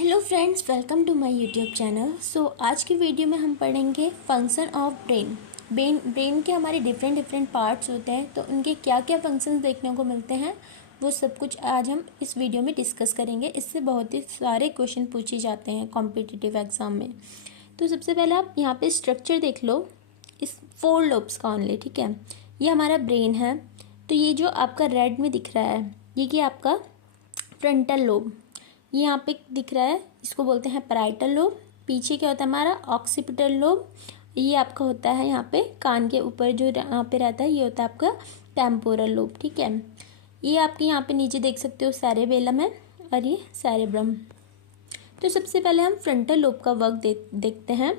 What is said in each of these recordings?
Hello friends, welcome to my YouTube channel. आज की video में हम पढ़ेंगे फंक्शन ऑफ ब्रेन के हमारे डिफरेंट पार्ट्स होते हैं, तो उनके क्या क्या फंक्शंस देखने को मिलते हैं वो सब कुछ आज हम इस वीडियो में डिस्कस करेंगे। इससे बहुत ही सारे क्वेश्चन पूछे जाते हैं कॉम्पिटिटिव एग्जाम में। तो सबसे पहले आप यहाँ पे स्ट्रक्चर देख लो इस 4 लोब्स का ओनली, ठीक है। ये हमारा ब्रेन है। तो ये जो आपका रेड में दिख रहा है ये कि आपका फ्रंटल लोब, ये यहाँ पे दिख रहा है, इसको बोलते हैं पैराइटल लोब। पीछे क्या होता है हमारा ऑक्सीपिटल लोब, ये आपका होता है यहाँ पे कान के ऊपर जो यहाँ पे रहता है, ये होता है आपका टेम्पोरल लोब, ठीक है। ये आपके यहाँ पे नीचे देख सकते हो सेरेबेलम है और ये सेरेब्रम। तो सबसे पहले हम फ्रंटल लोब का वर्क देखते हैं।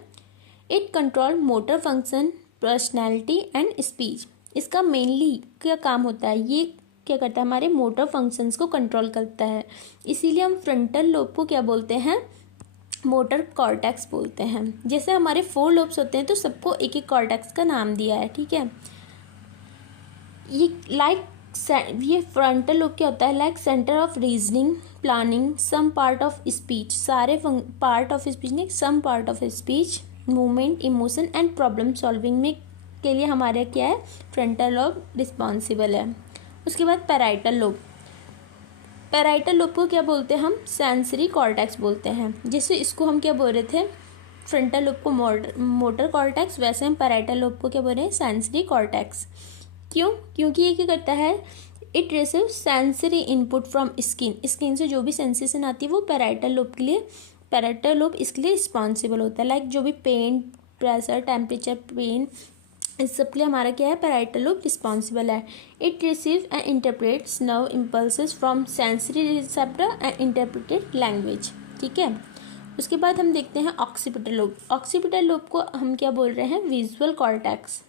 It control motor function, personality and speech. इसका मेनली क्या काम होता है, ये क्या करता है हमारे मोटर फंक्शंस को कंट्रोल करता है। इसीलिए हम फ्रंटल लोब को क्या बोलते हैं, मोटर कॉर्टेक्स बोलते हैं। जैसे हमारे 4 लोब्स होते हैं तो सबको एक एक कॉर्टेक्स का नाम दिया है, ठीक है। ये फ्रंटल लोब क्या होता है, like centre of reasoning, planning, some part of speech, सारे पार्ट ऑफ स्पीच नहीं, some part of speech, movement, emotion and problem solving में के लिए हमारे क्या है, फ्रंटल लोब रिस्पॉन्सिबल है। उसके बाद पैराइटल लोब, पैराइटल लोब को क्या बोलते हैं हम, सेंसरी कॉर्टेक्स बोलते हैं। जैसे इसको हम क्या बोल रहे थे, फ्रंटल लोब को मोटर कॉर्टेक्स, वैसे हम पैराइटल लोब को क्या बोल रहे हैं, सेंसरी कॉर्टेक्स। क्योंकि ये क्या करता है, it receive sensory input from skin से जो भी सेंसेशन आती है वो पैराइटल लोब इसके लिए रिस्पॉन्सिबल होता है। लाइक जो भी पेन, प्रेशर, टेम्परेचर, पेन, इस सब के लिए हमारा क्या है, पैराइटल लोब रिस्पॉन्सिबल है। It receive and interprets nerve impulses from sensory receptor and interpreted language, ठीक है। उसके बाद हम देखते हैं ऑक्सीपिटल लोब। ऑक्सीपिटल लोब को हम क्या बोल रहे हैं, विजुअल कॉर्टेक्स।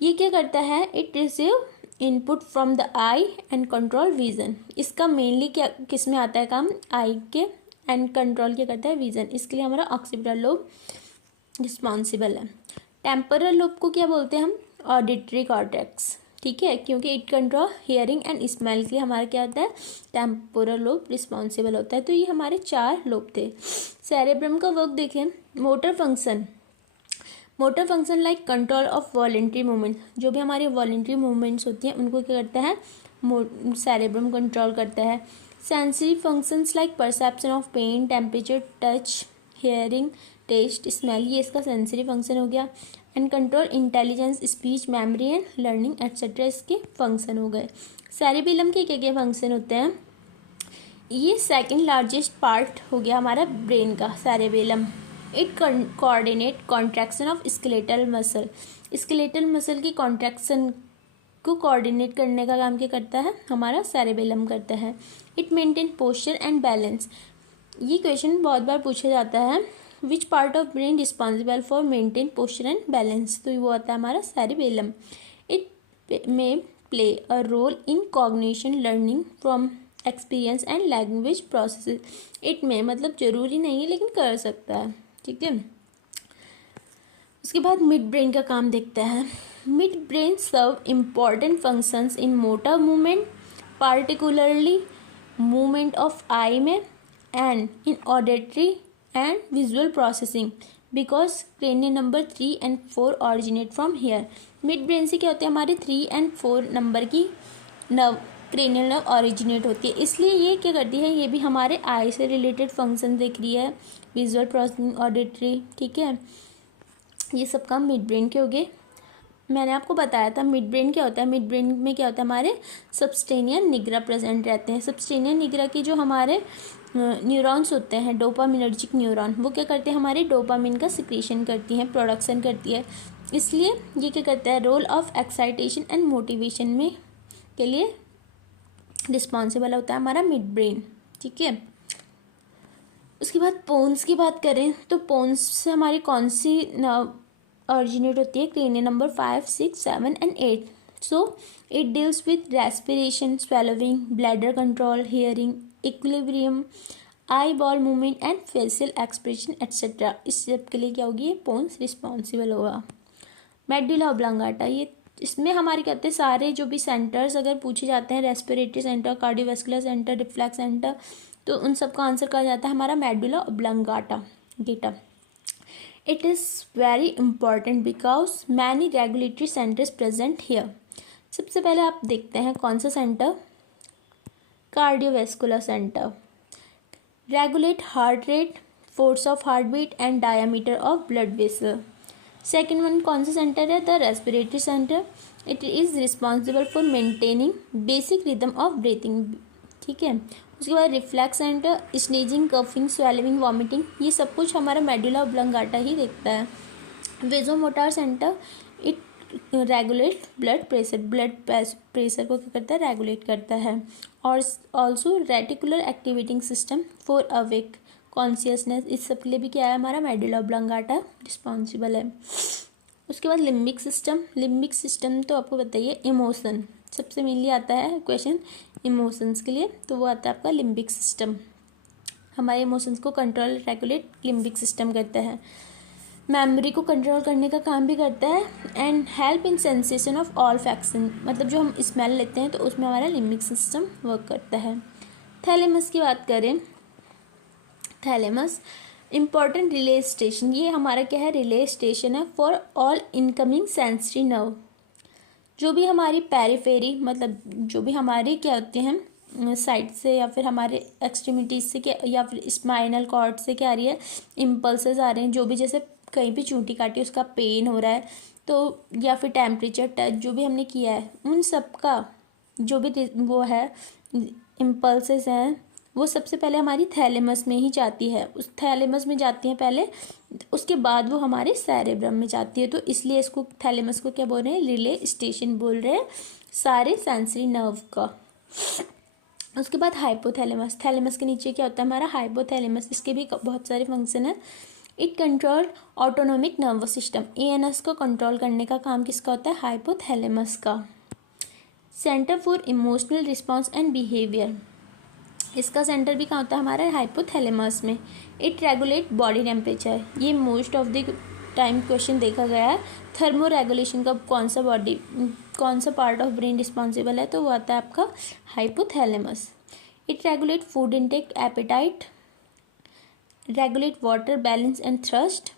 ये क्या करता है, it receive input from the I and control vision. इसका मेनली क्या किस में आता है काम, आई के, एंड कंट्रोल क्या करता है, विजन। इसके लिए हमारा ऑक्सीपिटल लोब रिस्पॉन्सिबल है। टेम्पोरल लोब को क्या बोलते हैं हम, ऑडिटरी कॉर्टेक्स, ठीक है, क्योंकि it control hearing and smell के लिए हमारा क्या होता है, टेम्पोरल लोब रिस्पॉन्सिबल होता है। तो ये हमारे 4 लोब थे। सेरेब्रम का वर्क देखें, motor function like control of voluntary movement, जो भी हमारे वॉलेंट्री मूवमेंट्स होती हैं उनको क्या करता है, सेरेब्रम कंट्रोल करता है। Sensory functions like perception of pain, temperature, touch, hearing, taste, smell, ये इसका सेंसरी फंक्शन हो गया। And control intelligence, speech, memory and learning etcetera, इसके फंक्शन हो गए। सेरेबेलम के क्या क्या फंक्शन होते हैं, ये सेकंड लार्जेस्ट पार्ट हो गया हमारा ब्रेन का, cerebellum. It coordinate contraction of skeletal muscle की कॉन्ट्रैक्शन को कोऑर्डिनेट करने का काम क्या करता है, हमारा सेरेबेलम करता है। It maintain posture and balance. ये क्वेश्चन बहुत बार पूछा जाता है, which part of brain responsible for maintain posture and balance, तो वो आता है हमारा cerebellum. It may play a role in cognition, learning from experience and language process. It में मतलब जरूरी नहीं है लेकिन कर सकता है, ठीक है। उसके बाद मिड ब्रेन का काम देखते हैं। Mid brain serve important functions in motor movement, particularly movement of eye में, and in auditory and visual processing, because cranial number 3 and 4 originate from here. Mid brain से क्या होते हैं, हमारे 3 and 4 नंबर की क्रेनियल नर्व ऑरिजिनेट होती है, इसलिए ये क्या करती है, ये भी हमारे आई से रिलेटेड फंक्शन देख रही है, विजुअल प्रोसेसिंग, ऑडिटरी, ठीक है। ये सब काम मिड ब्रेन के हो गए। मैंने आपको बताया था मिड ब्रेन क्या होता है, मिड ब्रेन में क्या होता है, हमारे सबस्टेनिया निग्रा प्रेजेंट रहते हैं। सबस्टेनिया निग्रा के जो हमारे न्यूरॉन्स होते हैं, डोपामिनर्जिक न्यूरॉन, वो क्या करते हैं, हमारे डोपामिन का सिक्रीशन करती हैं, प्रोडक्शन करती है। इसलिए ये क्या करता है, role of excitation and motivation में के लिए रिस्पॉन्सिबल होता है हमारा मिड ब्रेन, ठीक है। उसके बाद पोन्स की बात करें तो पोन्स से हमारी कौन सी ऑरिजिनेट होती है, cranial number 5, 6, 7 and 8। So it deals with respiration, swallowing, bladder control, hearing, equilibrium, eye ball movement and facial expression etcetera. इस सब के लिए क्या होगी, ये पोन्स रिस्पॉन्सिबल होगा। मेडुला ऑब्लांगाटा, ये इसमें हमारे क्या होते हैं, सारे जो भी सेंटर्स अगर पूछे जाते हैं, respiratory centre, cardiovascular centre, reflex centre, तो उन सबका आंसर कहा जाता है हमारा मेडुला ऑब्लांगाटा गेटा। It is very important because many regulatory centres present here. सबसे पहले आप देखते हैं कौन सा centre, cardiovascular centre, regulate heart rate, force of heart beat and diameter of blood vessel. Second one कौन सा सेंटर है, the respiratory centre, it is responsible for maintaining basic rhythm of breathing, ठीक है। उसके बाद reflex centre, sneezing, coughing, swelling, vomiting, ये सब कुछ हमारा मेडुला ऑब्लांगाटा ही देखता है। Vasomotor centre, it regulate blood pressure, blood pressure को क्या करता है, रेगुलेट करता है। और also reticular activating system for awake consciousness, इस सब के लिए भी क्या है, हमारा मेडुला ऑब्लांगाटा रिस्पॉन्सिबल है। उसके बाद लिम्बिक सिस्टम, लिम्बिक सिस्टम तो आपको बताइए इमोशन, सबसे मेनली आता है क्वेश्चन इमोशंस के लिए, तो वो आता है आपका लिम्बिक सिस्टम, हमारे इमोशंस को कंट्रोल रेगुलेट लिम्बिक सिस्टम करता है। मेमोरी को कंट्रोल करने का काम भी करता है and help in sensation of olfaction, मतलब जो हम स्मेल लेते हैं तो उसमें हमारा लिम्बिक सिस्टम वर्क करता है। थैलेमस की बात करें, थैलेमस इम्पॉर्टेंट रिले स्टेशन, ये हमारा क्या है, रिले स्टेशन है for all incoming sensory nerve, जो भी हमारी पेरिफेरी, मतलब जो भी हमारी क्या होते हैं साइड से या फिर हमारे एक्सट्रीमिटीज से क्या, या फिर स्पाइनल कॉर्ड से क्या आ रही है, इम्पल्सेस आ रहे हैं, जो भी जैसे कहीं भी चूंटी काटी उसका पेन हो रहा है तो, या फिर टेम्परेचर टच जो भी हमने किया है, उन सब का जो भी वो है इम्पल्सेस हैं, वो सबसे पहले हमारी थैलेमस में ही जाती है, उस थैलेमस में जाती है पहले, उसके बाद वो हमारे सेरेब्रम में जाती है, तो इसलिए इसको थैलेमस को क्या बोल रहे हैं, रिले स्टेशन बोल रहे हैं सारे सेंसरी नर्व का। उसके बाद हाइपोथैलेमस, थैलेमस के नीचे क्या होता है हमारा हाइपोथैलेमस, इसके भी बहुत सारे फंक्शन है। It control autonomic nervous system, ANS को कंट्रोल करने का काम किसका होता है, हाइपोथैलेमस का। Centre for emotional response and behaviour, इसका सेंटर भी कहाँ होता है हमारा हाइपोथैलेमस में। इट रेगुलेट बॉडी टेम्परेचर, ये most of the time question देखा गया है। थर्मो रेगुलेशन का कौन सा पार्ट ऑफ ब्रेन रिस्पॉन्सिबल है, तो वो आता है आपका hypothalamus. It regulate food intake, appetite, regulate water balance and thirst,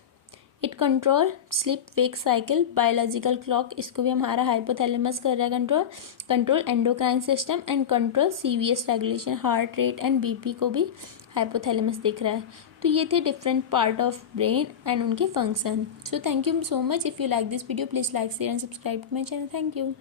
it control sleep wake cycle, biological clock, इसको भी हमारा हाइपोथैलेमस कर रहा है control endocrine system and control CVS regulation, heart rate and BP को भी हाइपोथैलेमस दिख रहा है। तो ये थे different part of brain and उनके function. So thank you so much. If you like this video please like share and subscribe to my channel. Thank you.